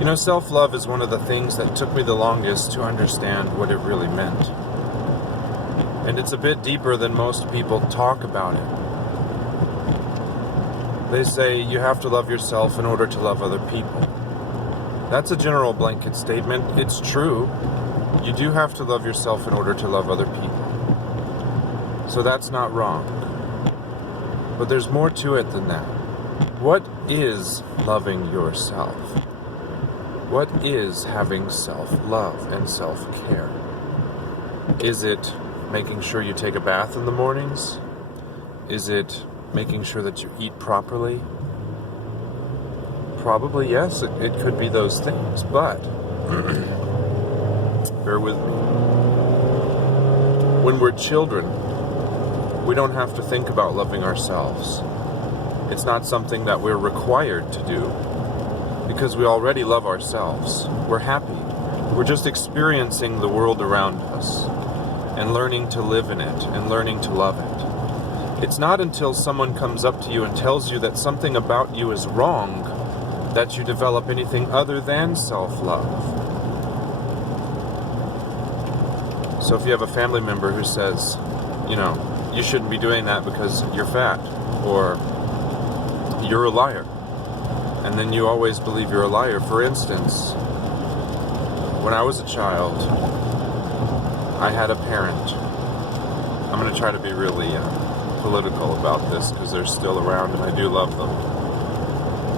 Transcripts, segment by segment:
You know, self-love is one of the things that took me the longest to understand what it really meant. And it's a bit deeper than most people talk about it. They say you have to love yourself in order to love other people. That's a general blanket statement. It's true. You do have to love yourself in order to love other people. So that's not wrong. But there's more to it than that. What is loving yourself? What is having self-love and self-care? Is it making sure you take a bath in the mornings? Is it making sure that you eat properly? Probably yes, it could be those things, but bear with me. When we're children, we don't have to think about loving ourselves. It's not something that we're required to do, because we already love ourselves. We're happy. We're just experiencing the world around us and learning to live in it and learning to love it. It's not until someone comes up to you and tells you that something about you is wrong that you develop anything other than self-love. So if you have a family member who says, you know, you shouldn't be doing that because you're fat, or you're a liar, and then you always believe you're a liar. For instance, when I was a child, I had a parent. I'm going to try to be really political about this because they're still around and I do love them.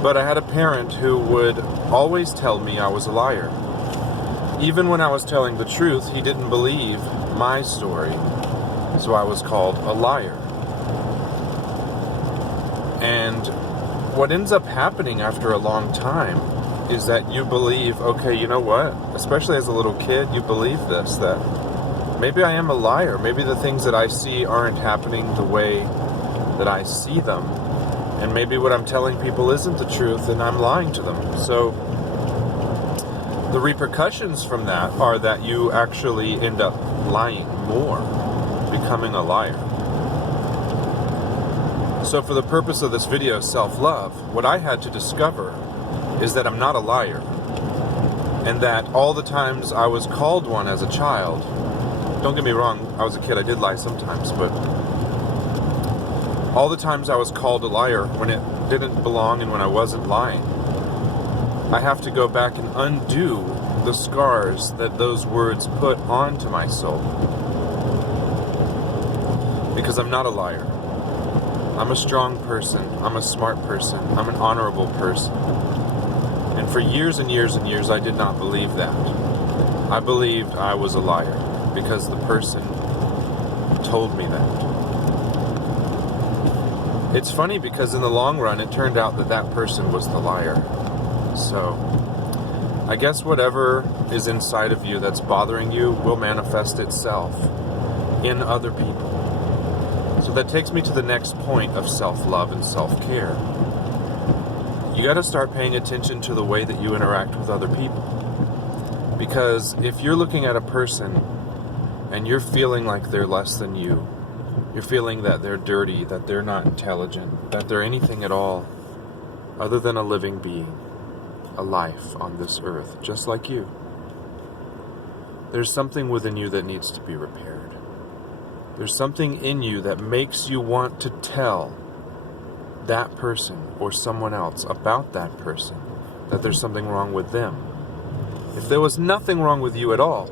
But I had a parent who would always tell me I was a liar. Even when I was telling the truth, he didn't believe my story, so I was called a liar. And what ends up happening after a long time is that you believe, okay, you know what? Especially as a little kid, you believe this, that maybe I am a liar. Maybe the things that I see aren't happening the way that I see them. And maybe what I'm telling people isn't the truth and I'm lying to them. So the repercussions from that are that you actually end up lying more, becoming a liar. So for the purpose of this video, self-love, what I had to discover is that I'm not a liar. And that all the times I was called one as a child, don't get me wrong, I was a kid, I did lie sometimes, but all the times I was called a liar when it didn't belong and when I wasn't lying, I have to go back and undo the scars that those words put onto my soul. Because I'm not a liar. I'm a strong person, I'm a smart person, I'm an honorable person. And for years and years and years I did not believe that. I believed I was a liar because the person told me that. It's funny because in the long run it turned out that that person was the liar. So I guess whatever is inside of you that's bothering you will manifest itself in other people. So that takes me to the next point of self-love and self-care. You got to start paying attention to the way that you interact with other people. Because if you're looking at a person and you're feeling like they're less than you, you're feeling that they're dirty, that they're not intelligent, that they're anything at all other than a living being, a life on this earth, just like you, there's something within you that needs to be repaired. There's something in you that makes you want to tell that person or someone else about that person that there's something wrong with them. If there was nothing wrong with you at all,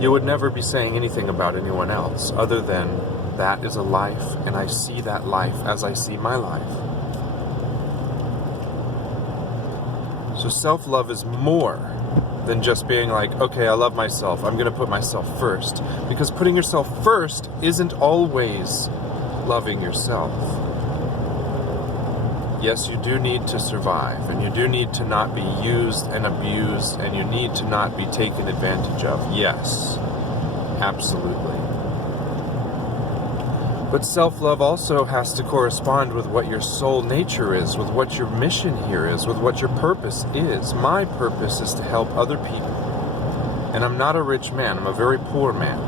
you would never be saying anything about anyone else other than that is a life and I see that life as I see my life. So self-love is more than just being like, okay, I love myself, I'm going to put myself first. Because putting yourself first isn't always loving yourself. Yes, you do need to survive, and you do need to not be used and abused, and you need to not be taken advantage of. Yes, absolutely. But self-love also has to correspond with what your soul nature is, with what your mission here is, with what your purpose is. My purpose is to help other people. And I'm not a rich man, I'm a very poor man.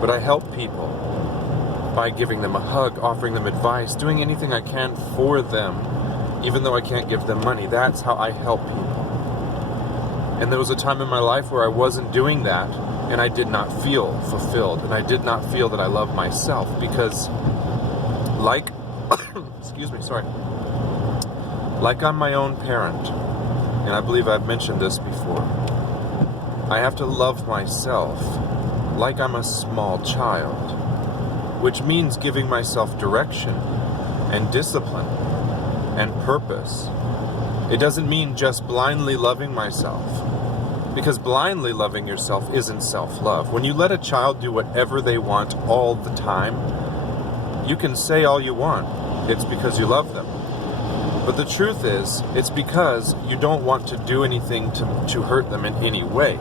But I help people by giving them a hug, offering them advice, doing anything I can for them, even though I can't give them money. That's how I help people. And there was a time in my life where I wasn't doing that, and I did not feel fulfilled, and I did not feel that I loved myself, because like, excuse me, sorry, like I'm my own parent, and I believe I've mentioned this before, I have to love myself like I'm a small child, which means giving myself direction and discipline and purpose. It doesn't mean just blindly loving myself, because blindly loving yourself isn't self-love. When you let a child do whatever they want all the time, you can say all you want. It's because you love them. But the truth is, it's because you don't want to do anything to hurt them in any way.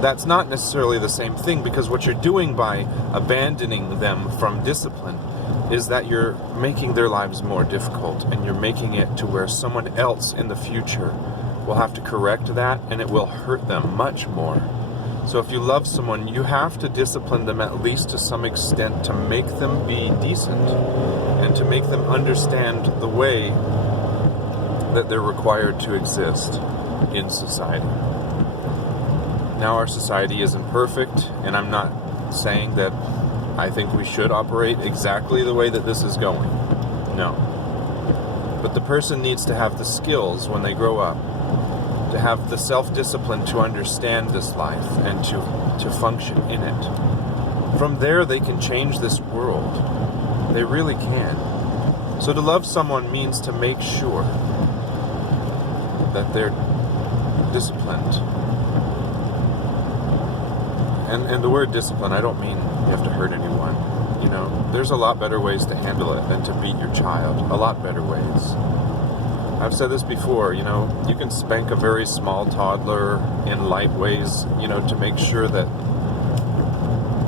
That's not necessarily the same thing, because what you're doing by abandoning them from discipline is that you're making their lives more difficult, and you're making it to where someone else in the future will have to correct that, and it will hurt them much more. So if you love someone, you have to discipline them at least to some extent to make them be decent and to make them understand the way that they're required to exist in society. Now, our society isn't perfect, and I'm not saying that I think we should operate exactly the way that this is going. No. But the person needs to have the skills when they grow up, to have the self-discipline to understand this life and to function in it. From there, they can change this world. They really can. So to love someone means to make sure that they're disciplined. And the word discipline, I don't mean you have to hurt anyone. You know, there's a lot better ways to handle it than to beat your child. A lot better ways. I've said this before, you know, you can spank a very small toddler in light ways, you know, to make sure that,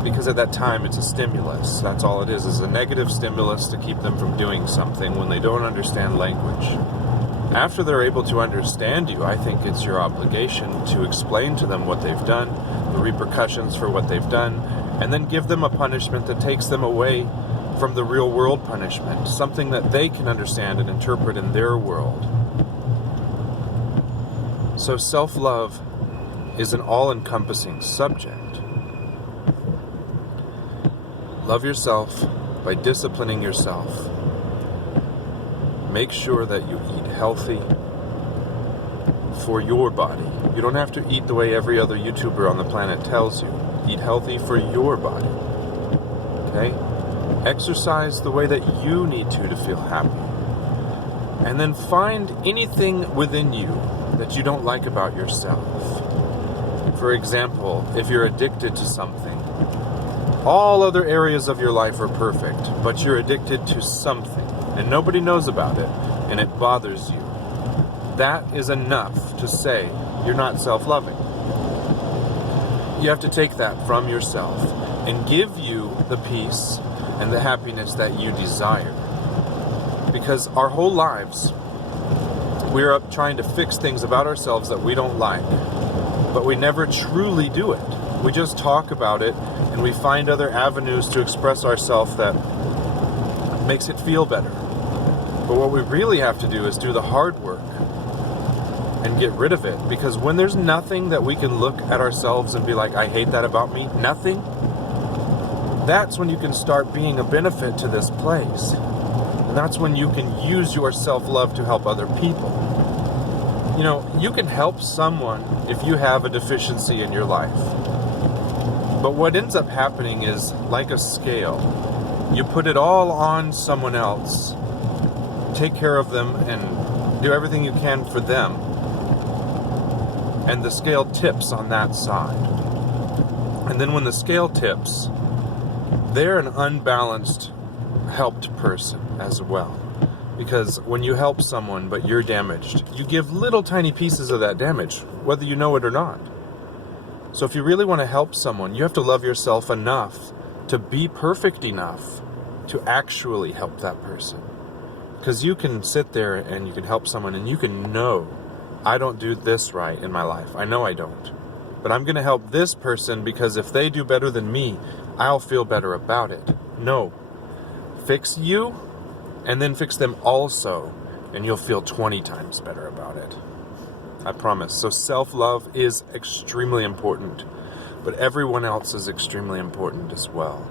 because at that time it's a stimulus. That's all it is a negative stimulus to keep them from doing something when they don't understand language. After they're able to understand you, I think it's your obligation to explain to them what they've done, the repercussions for what they've done, and then give them a punishment that takes them away from the real world punishment, something that they can understand and interpret in their world. So self-love is an all-encompassing subject. Love yourself by disciplining yourself. Make sure that you eat healthy for your body. You don't have to eat the way every other YouTuber on the planet tells you. Eat healthy for your body. Okay? Exercise the way that you need to feel happy. And then find anything within you that you don't like about yourself. For example, if you're addicted to something, all other areas of your life are perfect, but you're addicted to something, and nobody knows about it, and it bothers you. That is enough to say you're not self-loving. You have to take that from yourself and give you the peace and the happiness that you desire. Because our whole lives, we're up trying to fix things about ourselves that we don't like, but we never truly do it. We just talk about it, and we find other avenues to express ourselves that makes it feel better. But what we really have to do is do the hard work and get rid of it. Because when there's nothing that we can look at ourselves and be like, I hate that about me, nothing, that's when you can start being a benefit to this place. And that's when you can use your self-love to help other people. You know, you can help someone if you have a deficiency in your life. But what ends up happening is, like a scale, you put it all on someone else, take care of them, and do everything you can for them, and the scale tips on that side. And then when the scale tips, they're an unbalanced, helped person as well. Because when you help someone but you're damaged, you give little tiny pieces of that damage, whether you know it or not. So if you really want to help someone, you have to love yourself enough to be perfect enough to actually help that person. Because you can sit there and you can help someone and you can know, I don't do this right in my life. I know I don't. But I'm going to help this person because if they do better than me, I'll feel better about it. No. Fix you and then fix them also, and you'll feel 20 times better about it. I promise. So self-love is extremely important, but everyone else is extremely important as well.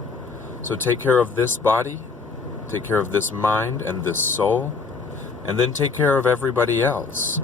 So take care of this body, take care of this mind and this soul, and then take care of everybody else.